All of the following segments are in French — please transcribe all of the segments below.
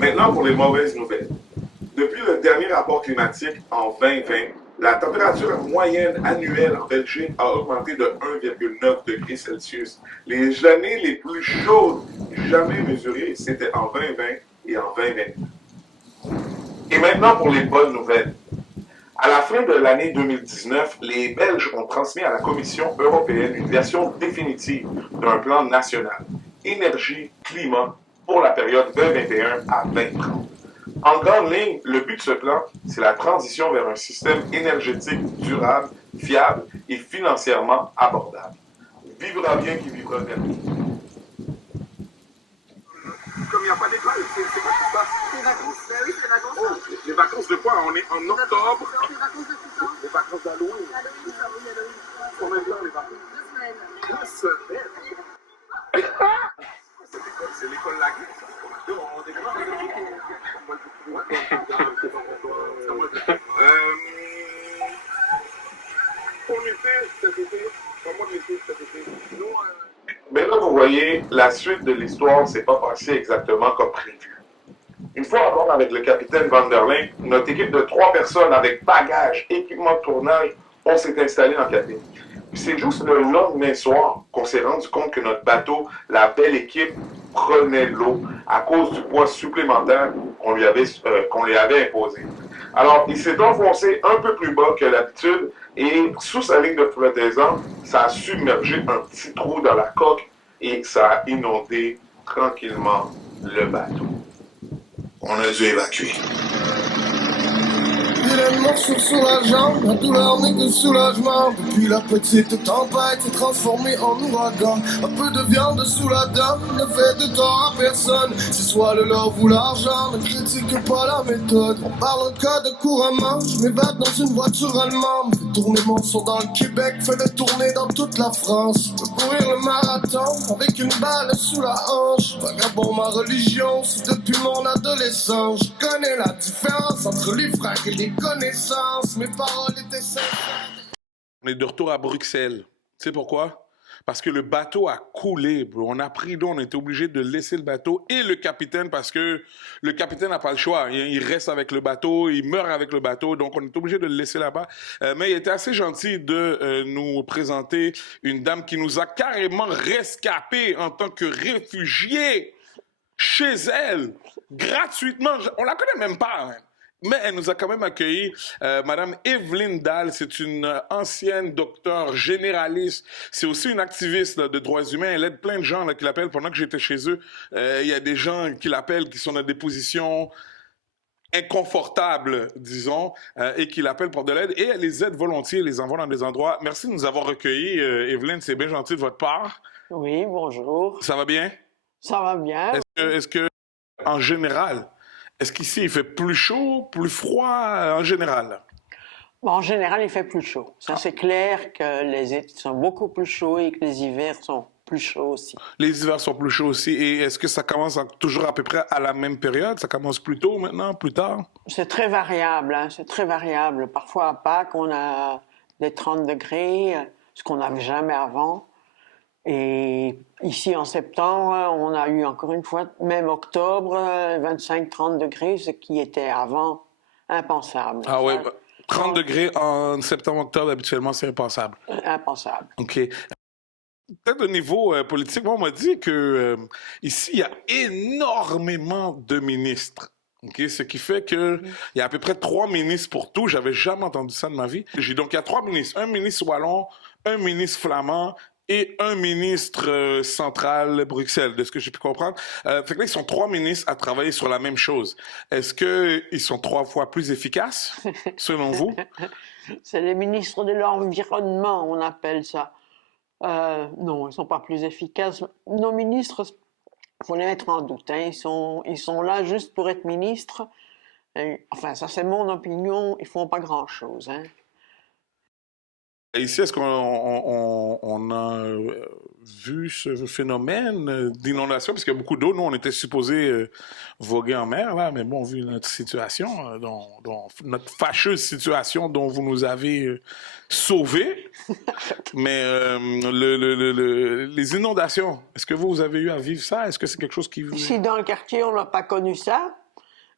Maintenant, pour les mauvaises nouvelles. Depuis le dernier rapport climatique en 2020, la température moyenne annuelle en Belgique a augmenté de 1,9 degrés Celsius. Les années les plus chaudes jamais mesurées, c'était en 2020 et en 2021. Et maintenant pour les bonnes nouvelles. À la fin de l'année 2019, les Belges ont transmis à la Commission européenne une version définitive d'un plan national énergie-climat pour la période 2021 à 2030. En grande ligne, le but de ce plan, c'est la transition vers un système énergétique durable, fiable et financièrement abordable. Vivra bien qui vivra bien. Comme il n'y a pas d'école, c'est quoi qui se passe? Les vacances, ben oui, c'est les vacances. Oh, les vacances de quoi? On est en octobre. Les vacances de tout temps. Les vacances d'Halloween. Halloween, ça oui, Halloween. Combien de temps les vacances? 2 semaines. 2 semaines? C'est l'école Laguerre, ça. On démarre avec pour l'été, cet été, comment l'été cet été? Nous, mais là, vous voyez, la suite de l'histoire ne s'est pas passée exactement comme prévu. Une fois à bord avec le capitaine Van der Leyen, notre équipe de 3 personnes avec bagages, équipement de tournage, on s'est installé en cabine. C'est juste le lendemain soir qu'on s'est rendu compte que notre bateau, la belle équipe, prenait l'eau à cause du poids supplémentaire qu'on lui avait imposé. Alors, il s'est enfoncé un peu plus bas que l'habitude et sous sa ligne de flottaison, ça a submergé un petit trou dans la coque et ça a inondé tranquillement le bateau. On a dû évacuer. Le morceau sur la jambe, la douleur n'est que soulagement. Depuis la petite tempête s'est transformée en ouragan. Un peu de viande sous la dent ne fait de tort à personne. C'est soit le love ou l'argent, ne critique pas la méthode. On parle en code couramment, je m'évade dans une voiture allemande. Fais tourner mon son dans le Québec, fais-le tourner dans toute la France. Je veux courir le marathon avec une balle sous la hanche. Vagabond, ma religion, c'est depuis mon adolescence. Je connais la différence entre les frères et les connaissances, mes paroles étaient sincères. On est de retour à Bruxelles. Tu sais pourquoi? Parce que le bateau a coulé, bro. On a pris l'eau, on était obligé de laisser le bateau et le capitaine parce que le capitaine n'a pas le choix. Il reste avec le bateau, il meurt avec le bateau, donc on est obligé de le laisser là-bas. Mais il était assez gentil de nous présenter une dame qui nous a carrément rescapés en tant que réfugiés chez elle, gratuitement. On la connaît même pas, hein. Mais elle nous a quand même accueillis. Madame Evelyne Dahl, c'est une ancienne docteure généraliste. C'est aussi une activiste là, de droits humains. Elle aide plein de gens là, qui l'appellent. Pendant que j'étais chez eux, il y a des gens qui l'appellent, qui sont dans des positions inconfortables, disons, et qui l'appellent pour de l'aide. Et elle les aide volontiers, les envoie dans des endroits. Merci de nous avoir recueillis, Evelyne. C'est bien gentil de votre part. Oui, bonjour. Ça va bien? Ça va bien. Est-ce que en général, est-ce qu'ici, il fait plus chaud, plus froid en général? Bon, en général, il fait plus chaud. Ça, c'est clair que les étés sont beaucoup plus chauds et que les hivers sont plus chauds aussi. Les hivers sont plus chauds aussi. Et est-ce que ça commence toujours à peu près à la même période? Ça commence plus tôt maintenant, plus tard? C'est très variable, hein? C'est très variable. Parfois, à Pâques, on a des 30 degrés, ce qu'on n'avait jamais avant. Et ici, en septembre, on a eu encore une fois, même octobre, 25-30 degrés, ce qui était avant impensable. Ah oui, 30 degrés en septembre-octobre, habituellement, c'est impensable. Impensable. OK. Peut-être au niveau politique, moi, on m'a dit que ici, il y a énormément de ministres. Okay? Ce qui fait qu'il y a à peu près 3 ministres pour tout. J'avais jamais entendu ça de ma vie. Donc, il y a 3 ministres. Un ministre wallon, un ministre flamand et un ministre central Bruxelles, de ce que j'ai pu comprendre. Fait que là, ils sont 3 ministres à travailler sur la même chose. Est-ce qu'ils sont 3 fois plus efficaces, selon vous? C'est les ministres de l'Environnement, on appelle ça. Non, ils ne sont pas plus efficaces. Nos ministres, il faut les mettre en doute. Hein. Ils sont là juste pour être ministres. Enfin, ça c'est mon opinion, ils ne font pas grand-chose. Hein. Ici, est-ce qu'on a vu ce phénomène d'inondation? Parce qu'il y a beaucoup d'eau. Nous, on était supposés voguer en mer, là, mais bon, vu notre situation, notre fâcheuse situation dont vous nous avez sauvés, mais les inondations, est-ce que vous avez eu à vivre ça? Est-ce que c'est quelque chose qui... Ici, dans le quartier, on n'a pas connu ça.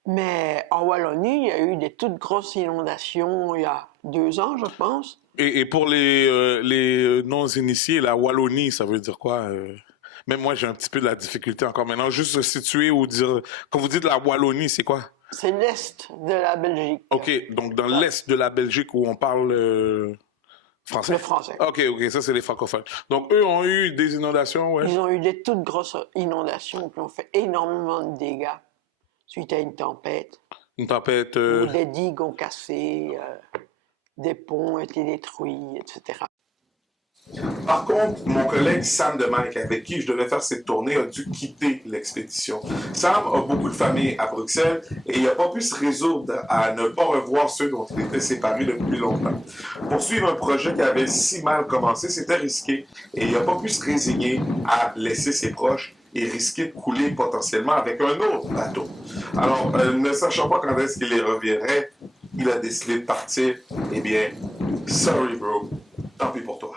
Mais en Wallonie, il y a eu des toutes grosses inondations il y a 2 ans, je pense. Et pour les non-initiés, la Wallonie, ça veut dire quoi? Même moi, j'ai un petit peu de la difficulté encore maintenant. Juste se situer ou dire... Quand vous dites la Wallonie, c'est quoi? C'est l'est de la Belgique. OK, donc dans l'est de la Belgique où on parle français? Le français. OK, ça, c'est les francophones. Donc, eux ont eu des inondations, ouais? Ils ont eu des toutes grosses inondations qui ont fait énormément de dégâts suite à une tempête. Une tempête... Où des digues ont cassé, des ponts ont été détruits, etc. Par contre, mon collègue Sam de Mike, avec qui je devais faire cette tournée, a dû quitter l'expédition. Sam a beaucoup de famille à Bruxelles et il n'a pas pu se résoudre à ne pas revoir ceux dont il était séparé depuis longtemps. Poursuivre un projet qui avait si mal commencé, c'était risqué et il n'a pas pu se résigner à laisser ses proches et risquer de couler potentiellement avec un autre bateau. Alors, ne sachant pas quand est-ce qu'il les reverrait, il a décidé de partir. Eh bien, sorry bro, tant pis pour toi.